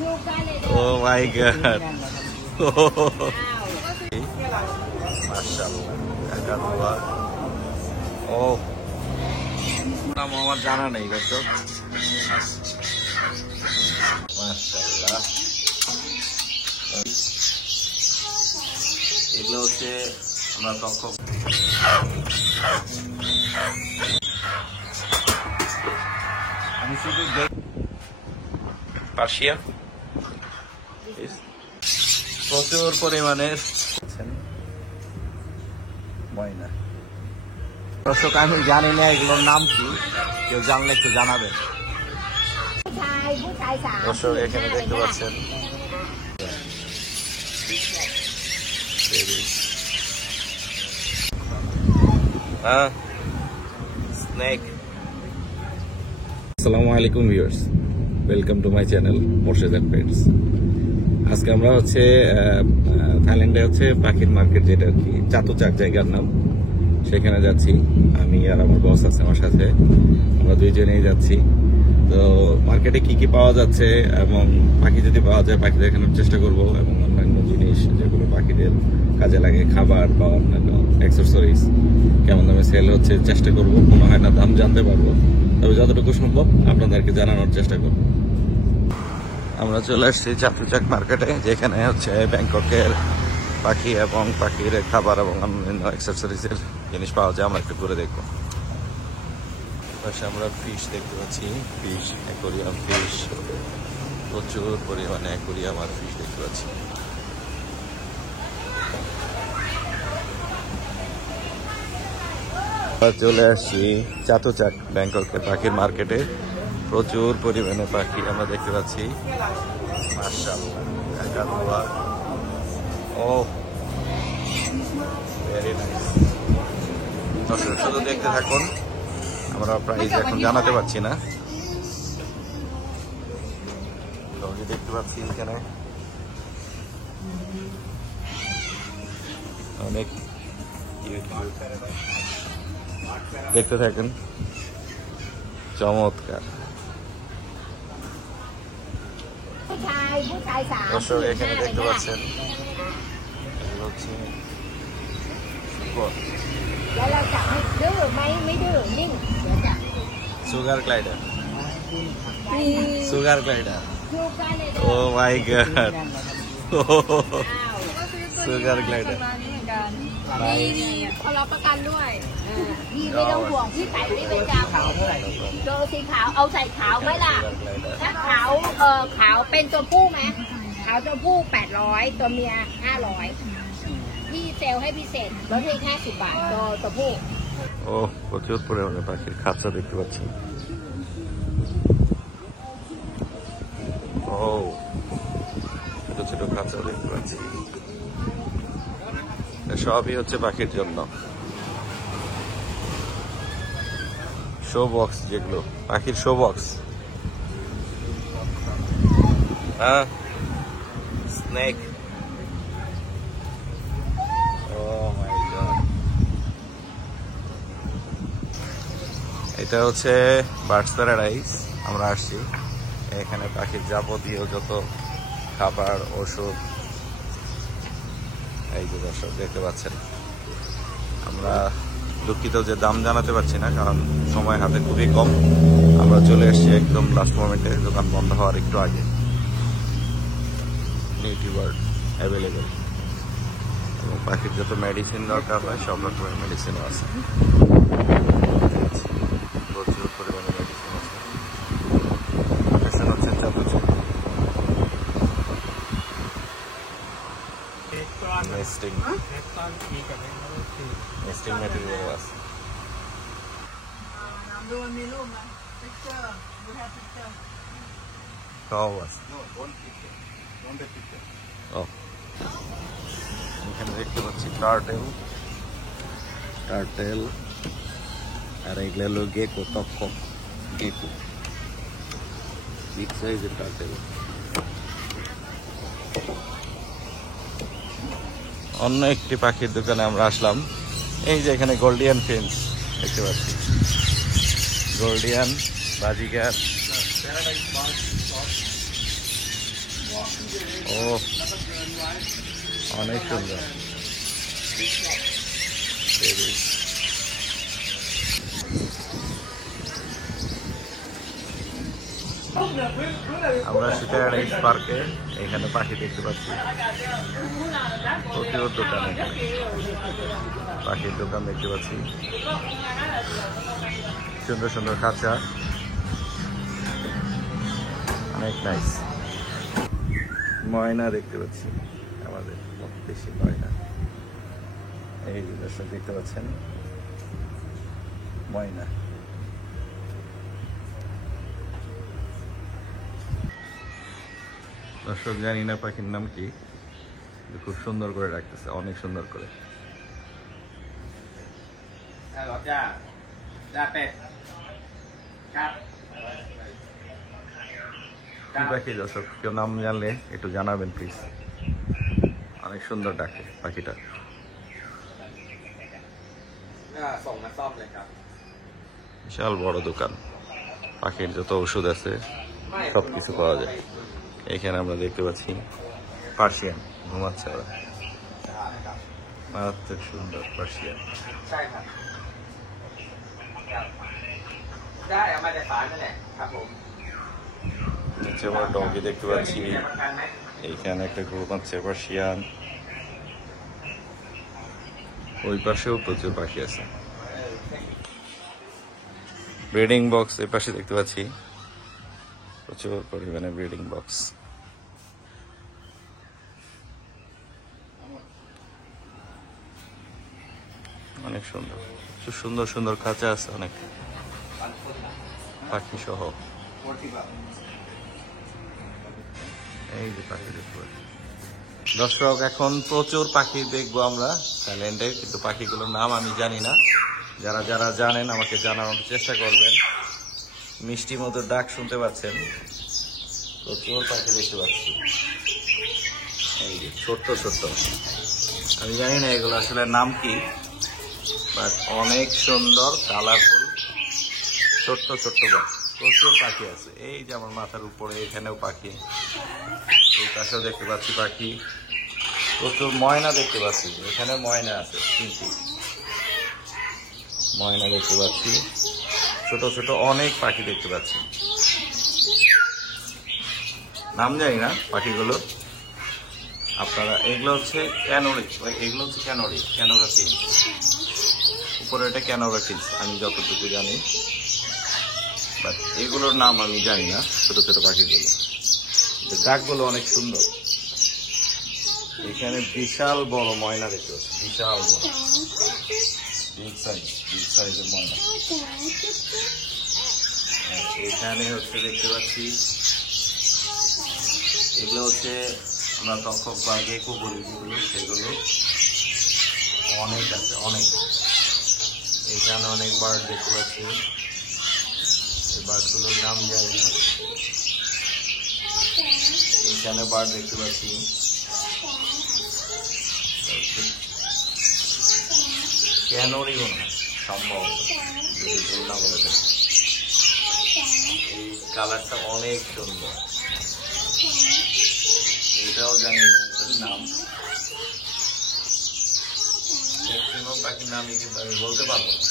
Oh my god. মাশাআল্লাহ। ও নাম আমার জানা নেই দর্শক। মাশাআল্লাহ। এগুলো হচ্ছে আমরা তখন আমি শুধু পার্সিয়ান প্রচুর পরিমাণে ময়না। দর্শক আমি জানি না এগুলোর নাম কি, কেউ জানলে একটু জানাবেন। দর্শক এখানে দেখতে পাচ্ছেন স্নেক। আসসালামু আলাইকুম viewers, welcome to my channel Morshed and pets. আজকে আমরা হচ্ছে থাইল্যান্ডে হচ্ছে পাখির মার্কেট, যেটা আর কি চাতুচাক জায়গার নাম, সেখানে যাচ্ছি। আমি আর আমার বস আছে আমার সাথে, আমরা দুইজনেই যাচ্ছি। তো মার্কেটে কি কি পাওয়া যাচ্ছে এবং পাখি যদি পাওয়া যায় পাখি দেখানোর চেষ্টা করব, এবং অন্যান্য জিনিস যেগুলো পাখিদের কাজে লাগে, খাবার বা অন্যান্য অ্যাক্সেসরিজ কেমন দামে সেল হচ্ছে চেষ্টা করব। মনে হয় না দাম জানতে পারবো, তবে যতটুকু সম্ভব আপনাদেরকে জানানোর চেষ্টা করব। আমরা চলে আসছি চাতুচাক মার্কেটে, যেখানে হচ্ছে ব্যাংককের পাখি এবং পাখির খাবার এবং অন্যান্য অ্যাক্সেসরিজের জিনিস পাওয়া যায়। আমরা একটু ঘুরে দেখবো। পাশে আমরা ফিশ দেখতে পাচ্ছি, ফিশ, অ্যাকোরিয়াম ফিশ, প্রচুর পরিমাণে অ্যাকোরিয়াম আর ফিশ দেখতে পাচ্ছি। চলে আসছি চাতুচাক ব্যাংককের পাখির মার্কেটে, প্রচুর পরিমাণে পাখি আমরা দেখতে পাচ্ছি। মাশাআল্লাহ, ও ভেরি নাইস। দর্শক শুধু দেখতে থাকুন, আমরা প্রাইস এখন জানাতে পারছি না। দেখতে পাচ্ছি এখানে অনেক, দেখতে থাকেন, চমৎকার। দর্শক এখানে দেখতে পাচ্ছেন হচ্ছে সুগার গ্লাইডার, সুগার গ্লাইডার। ও মাই গড, সুগার গ্লাইডার।มีคนรับประกันด้วยพี่ไม่ต้องห่วงพี่ใส่ได้ประจำตัวสีขาวเอาใส่ขาวไหมล่ะถ้าขาวขาวเป็นตัวผู้ไหมขาวตัวผู้800ตัวเมีย500พี่เซลให้พิเศษลดให้50 บาทตัวผู้। ও প্রচুর পরিমাণে পাখির খাঁচা দেখতে পাচ্ছি। ও ছোট ছোট খাঁচা দেখতে পাচ্ছি, সবই হচ্ছে পাখির জন্য। শো বক্স, যেগুলো পাখির শো বক্স। হ্যাঁ, স্নেক। ও মাই গড, এটা হচ্ছে বার্ডস প্যারাডাইস। আমরা আসছি এখানে পাখির যাবতীয় যত খাবার, ওষুধ, এই যে দর্শক দেখতে পাচ্ছেন। আমরা দুঃখিত যে দাম জানাতে পারছি না, কারণ সময় হাতে খুবই কম। আমরা চলে এসেছি একদম লাস্ট মোমেন্টে, দোকান বন্ধ হওয়ার একটু আগে। নিউট্রিবার্ড অ্যাভেলেবেল, এবং পাখির যত মেডিসিন দরকার হয় সব রকমের মেডিসিনও আছে। প্রচুর পরিমাণে মেডিসিন আছে। লোকেশন হচ্ছে চাতুচাক। নেস্টিং ম্যাটেরিয়াল আছে। সব আছে। ও এখানে দেখতে পাচ্ছি টার্টেল, টার্টেল, আর এগুলো হলো গেকো, তক্ষক গেকো, বিগ সাইজের টার্টেল। অন্য একটি পাখির দোকানে আমরা আসলাম। এই যে এখানে গোল্ডিয়ান ফিন্স দেখতে পাচ্ছি, গোল্ডিয়ান, বাজিগার, ও অনেক সুন্দর। আমরা সিটারাইস পার্কে এখানে পাখি দেখতে পাচ্ছি, প্রচুর দোকান, এখানে পাখির দোকান দেখতে পাচ্ছি, সুন্দর সুন্দর খাঁচা, অনেক নাইস। ময়না দেখতে পাচ্ছি, আমাদের দেশি ময়না, এই দর্শক দেখতে পাচ্ছেন ময়না। দর্শক জানি না পাখির নাম কি, খুব সুন্দর করে রাখতেছে, অনেক সুন্দর করে। কি পাখি দর্শক, কেউ নাম জানলে একটু জানাবেন প্লিজ। অনেক সুন্দর ডাকে পাখিটা। বিশাল বড় দোকান, পাখির যত ওষুধ আছে সবকিছু পাওয়া যায়। এখানে আমরা দেখতে পাচ্ছি পার্সিয়ান, ঘুমাচ্ছে ওরা, মারাত্মক সুন্দর পার্সিয়ান। নিচে আমরা ডগি দেখতে পাচ্ছি, এইখানে একটা ঘুমাচ্ছে পার্সিয়ান, ওই পাশেও প্রচুর পাখি আছে। ব্রিডিং বক্স এই পাশে দেখতে পাচ্ছি, প্রচুর পরিমাণে ব্রিডিং বক্স। অনেক সুন্দর, সুন্দর সুন্দর খাঁচা আছে, অনেক পাখি সহ। এই যে পাখি দেখতে পাচ্ছি দর্শক, এখন প্রচুর পাখি দেখবো আমরা থাইল্যান্ডে, কিন্তু পাখিগুলোর নাম আমি জানি না। যারা যারা জানেন আমাকে জানানোর চেষ্টা করবেন। মিষ্টি মতো ডাক শুনতে পাচ্ছেন, প্রচুর পাখি দেখতে পাচ্ছি, এই যে ছোট্ট ছোট্ট, আমি জানি না এগুলো আসলে নাম কি, বাট অনেক সুন্দর কালারফুল ছোট্ট ছোট্ট বাচ্চা, প্রচুর পাখি আছে। এই যে আমার মাথার উপরে এখানেও পাখি, এই পাশেও দেখতে পাচ্ছি পাখি, প্রচুর ময়না দেখতে পাচ্ছি, এখানে ময়না আছে, কিন্তু ময়না দেখতে পাচ্ছি, ছোট ছোট অনেক পাখি দেখতে পাচ্ছি, নাম জানি না পাখিগুলো আপনারা। এগুলো হচ্ছে ক্যানোরি, এগুলো হচ্ছে ক্যানোরা কিংস, উপরে এটা ক্যানোরা কিংস আমি যতটুকু জানি, বাট এগুলোর নাম আমি জানি না। ছোট ছোট পাখিগুলো, ডাকগুলো অনেক সুন্দর। এখানে বিশাল বড় ময়না দেখতে পাচ্ছি, বিশাল বড়, বিগ সাইজের ময়না। এখানে হচ্ছে দেখতে পাচ্ছি, এগুলো হচ্ছে আমরা তক্ষক বা গেকো বলি যেগুলো, সেগুলো অনেক আছে, অনেক। এখানে অনেক বার্ড দেখতে পাচ্ছি, এই বার্ডগুলোর নাম জানি না। এখানে বার্ড দেখতে পাচ্ছি, ক্যানোরি মনে হয় সম্ভবত, যদি ভুল না বলে থাকি। এই কালারটা অনেক সুন্দর, এটাও জানি না এটার নাম, ম্যাক্সিমাম পাখির নামই কিন্তু আমি বলতে পারবো না।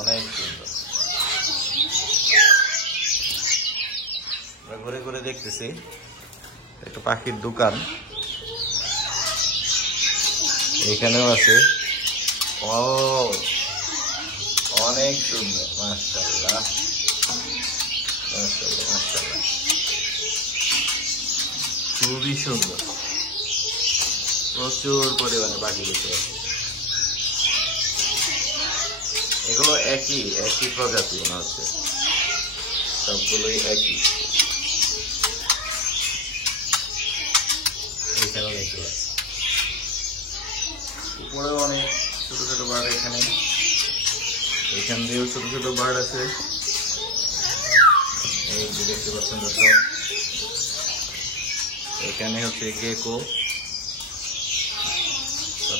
অনেক সুন্দর, ঘুরে ঘুরে দেখতেছি একটা পাখির দোকান, এখানেও আছে। ও অনেক সুন্দর, মাশাআল্লাহ মাশাআল্লাহ মাশাআল্লাহ, খুবই সুন্দর, প্রচুর পরিমাণে পাখি দেখতে পাচ্ছি। এগুলো একই প্রজাতি মনে হচ্ছে, সবগুলোই একই। এখানেও দেখতে পাচ্ছি, উপরেও অনেক ছোট ছোট বার্ড, এখান দিয়েও ছোট ছোট বার্ড আছে। এই যে দেখতে পাচ্ছেন দর্শক, এখানে হচ্ছে গেকো,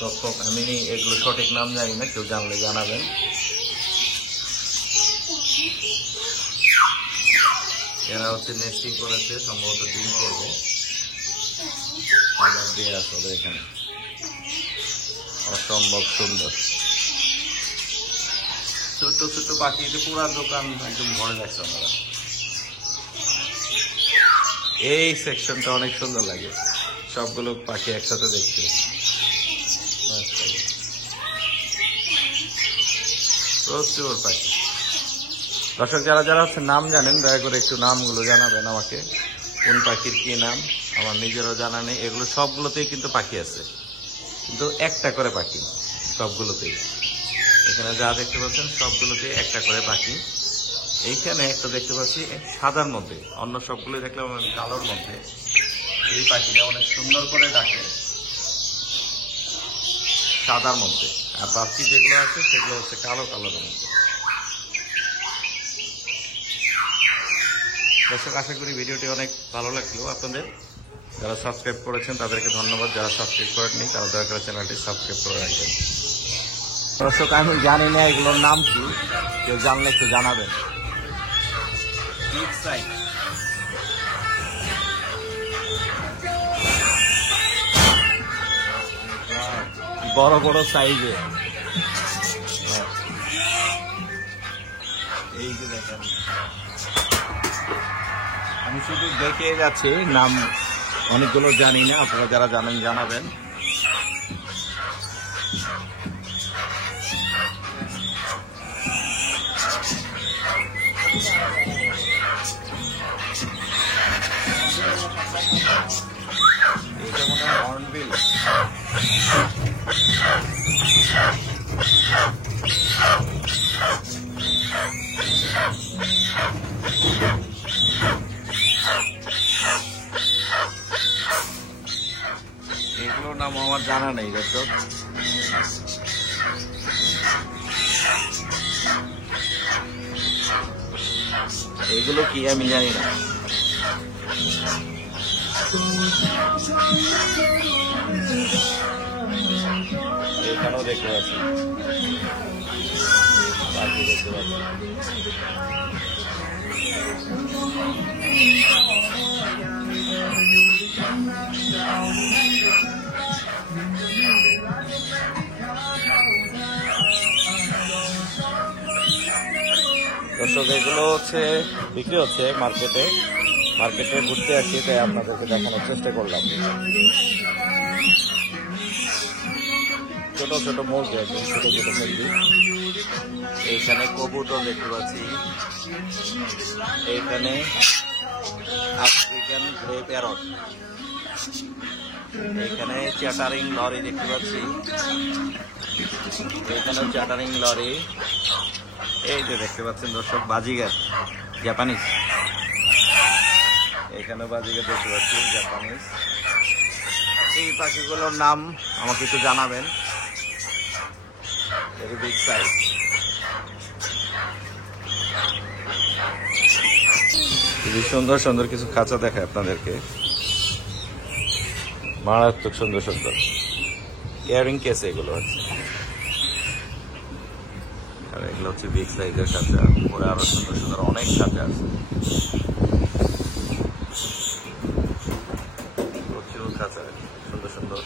তক্ষক, আমি এগুলো সঠিক নাম জানি না, কেউ জানলে জানাবেন। এরা হচ্ছে নেস্টিং করেছে, সম্ভবত ডিম করবে। খাবার দিয়ে আছে ওদের এখানে, অসম্ভব সুন্দর। ছোট ছোট পাখি, পুরা দোকান একদম ভরে রাখছে আমরা। এই সেকশনটা অনেক সুন্দর লাগে, সবগুলো পাখি একসাথে দেখতে। প্রচুর পাখি। দর্শক যারা যারা হচ্ছে নাম জানেন, দয়া করে একটু নামগুলো জানাবেন আমাকে, কোন পাখির কি নাম। আমার নিজেরও জানা নেই। এগুলো সবগুলোতেই কিন্তু পাখি আছে, কিন্তু একটা করে পাখি সবগুলোতেই। এখানে যা দেখতে পাচ্ছেন সবগুলোতেই একটা করে পাখি। এইখানে একটা দেখতে পাচ্ছি সাদার মধ্যে, অন্য সবগুলো দেখলাম কালোর মধ্যে। এই পাখিটা অনেক সুন্দর করে ডাকে সাদার মধ্যে, আর বাকি যেগুলো আছে সেগুলো হচ্ছে কালো কালোর মধ্যে। দর্শক আশা করি ভিডিওটি অনেক ভালো লাগলো আপনাদের। যারা সাবস্ক্রাইব করেছেন তাদেরকে ধন্যবাদ, যারা সাবস্ক্রাইব করেননি তারা দয়া করে চ্যানেলটি সাবস্ক্রাইব করে রাখবেন। দর্শক আমি জানি না এগুলোর নাম কি, কেউ জানলে একটু জানাবেন। বড় বড় সাইজে, এই যে দেখেন, আমি শুধু দেখে যাচ্ছি, নাম অনেকগুলো জানি না। আপনারা যারা জানেন জানাবেন। এটা মনে হয় হর্নবিল। এগুলোর নাম আমার জানা নেই দর্শক। এগুলো কি আমি জানি না। এখানেও দেখতে পাচ্ছি পাখি, দেখতে পাচ্ছি। দর্শক এগুলো হচ্ছে বিক্রি হচ্ছে মার্কেটে। মার্কেটে ঘুরতে আসি, তাই আপনাদেরকে দেখানোর চেষ্টা করলাম। ছোট ছোট মুরগি, একদম ছোট ছোট মুরগি। এইখানে কবুতর দেখতে পাচ্ছি, এইখানে আফ্রিকান গ্রে প্যারট, এইখানে চ্যাটারিং লরি দেখতে পাচ্ছি, এইখানেও চ্যাটারিং লরি। এই যে দেখতে পাচ্ছেন দর্শক বাজিগার, জাপানিজ। এখানে বাজিগার দেখতে পাচ্ছি, জাপানিজ। এই পাখিগুলোর নাম আমাকে একটু জানাবেন। Very big size. খুবই সুন্দর সুন্দর কিছু খাঁচা দেখায় আপনাদেরকে, মারাত্মক সুন্দর সুন্দর ক্যারিং কেস এগুলো হচ্ছে। আর এগুলো হচ্ছে বিগ সাইজের খাঁচা, পরে আরো সুন্দর সুন্দর অনেক খাঁচা আছে, প্রচুর খাঁচা সুন্দর সুন্দর।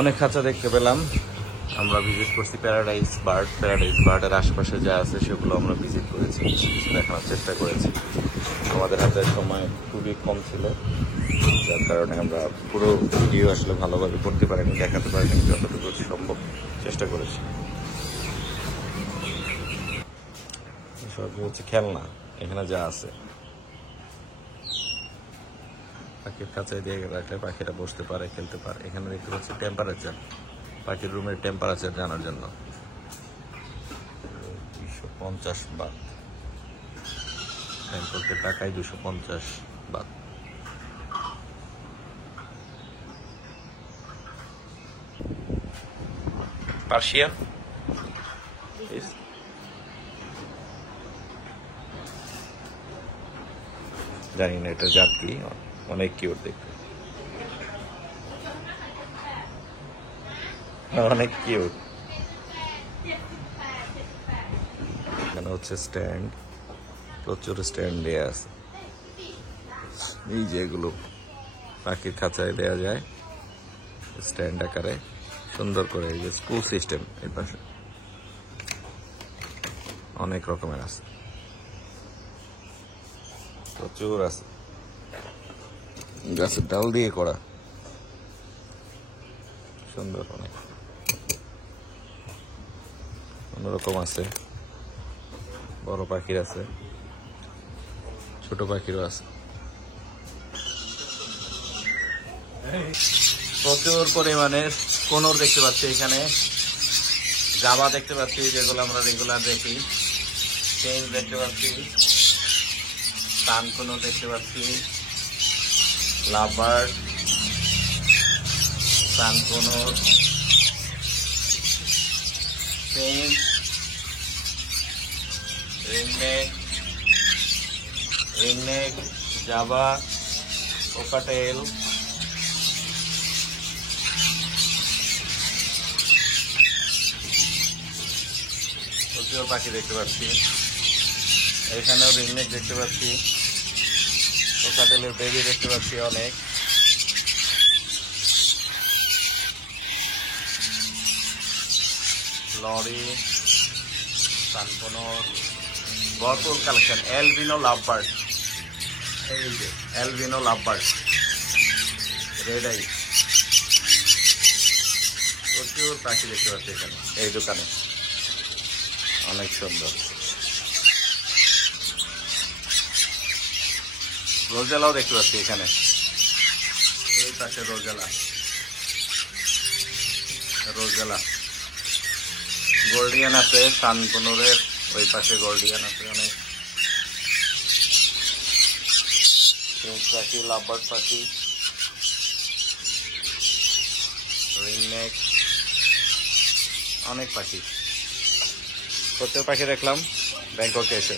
অনেক খাঁচা দেখতে পেলাম। আমরা ভিজিট করছি প্যারাডাইস বার্ড। প্যারাডাইস বার্ডের আশপাশে যা আছে সেগুলো আমরা ভিজিট করেছি, দেখানোর চেষ্টা করেছি। আমাদের হাতে সময় খুবই কম ছিল, যার কারণে আমরা পুরো ভিডিও আসলে ভালোভাবে করতে পারিনি, দেখাতে পারিনি, যতটুকু সম্ভব চেষ্টা করেছি। সব হচ্ছে খেলনা এখানে যা আছে, পাখির কাছে দিয়ে রাখলে পাখিরা বসতে পারে, খেলতে পারে। এখানে দেখতে পাচ্ছি টেম্পারেচার, পাখির রুমের টেম্পারেচার জানার জন্য। 250 বাত, ব্যাংককের টাকায় 250 বাত। পার্সিয়ান জানি না এটা জাত কি, অনেক কিউট দেখতে। অনেক কিউট। এখানে হচ্ছে স্ট্যান্ড, প্রচুর স্ট্যান্ড দেয়া আছে। এই যে এগুলো পাখির খাঁচায় দেয়া যায় স্ট্যান্ড আকারে, সুন্দর করে। এই যে স্কুল সিস্টেম, এর পাশে অনেক রকমের আছে, প্রচুর আছে, গাছের ডাল দিয়ে করা, সুন্দর। অনেক অন্যরকম আছে, বড় পাখির আছে, ছোট পাখিরও আছে। প্রচুর পরিমাণে কোনোর দেখতে পাচ্ছি এখানে, জাবা দেখতে পাচ্ছি যেগুলো আমরা রেগুলার দেখি, চেঞ্জ দেখতে পাচ্ছি, কানকোনো দেখতে পাচ্ছি, লাভবার্ড, কানকোনো, চেঞ্জ, রিংনেক, জাবা, কোকাটেল, প্রচুর পাখি দেখতে পাচ্ছি। এখানেও রিংনেক দেখতে পাচ্ছি, কোকাটেলের বেবি দেখতে পাচ্ছি অনেক। লরি, সানকোনো, ভরপুর কালেকশন। অ্যালবিনো লাভবার্ড, এই যে অ্যালবিনো লাভবার্ড, রেড আই, প্রচুর পাখি দেখতে পাচ্ছি এখানে এই দোকানে, অনেক সুন্দর। রোজেলাও দেখতে পাচ্ছি এখানে, এই পাশে রোজেলা, গোল্ডিয়ান আছে, সানকোনোরের ওই পাশে গোল্ডিয়ান আছে অনেক। পাখি, লাভবার্ড পাখি, রিংনেক, অনেক পাখি, প্রত্যেক পাখি দেখলাম ব্যাংককে এসে।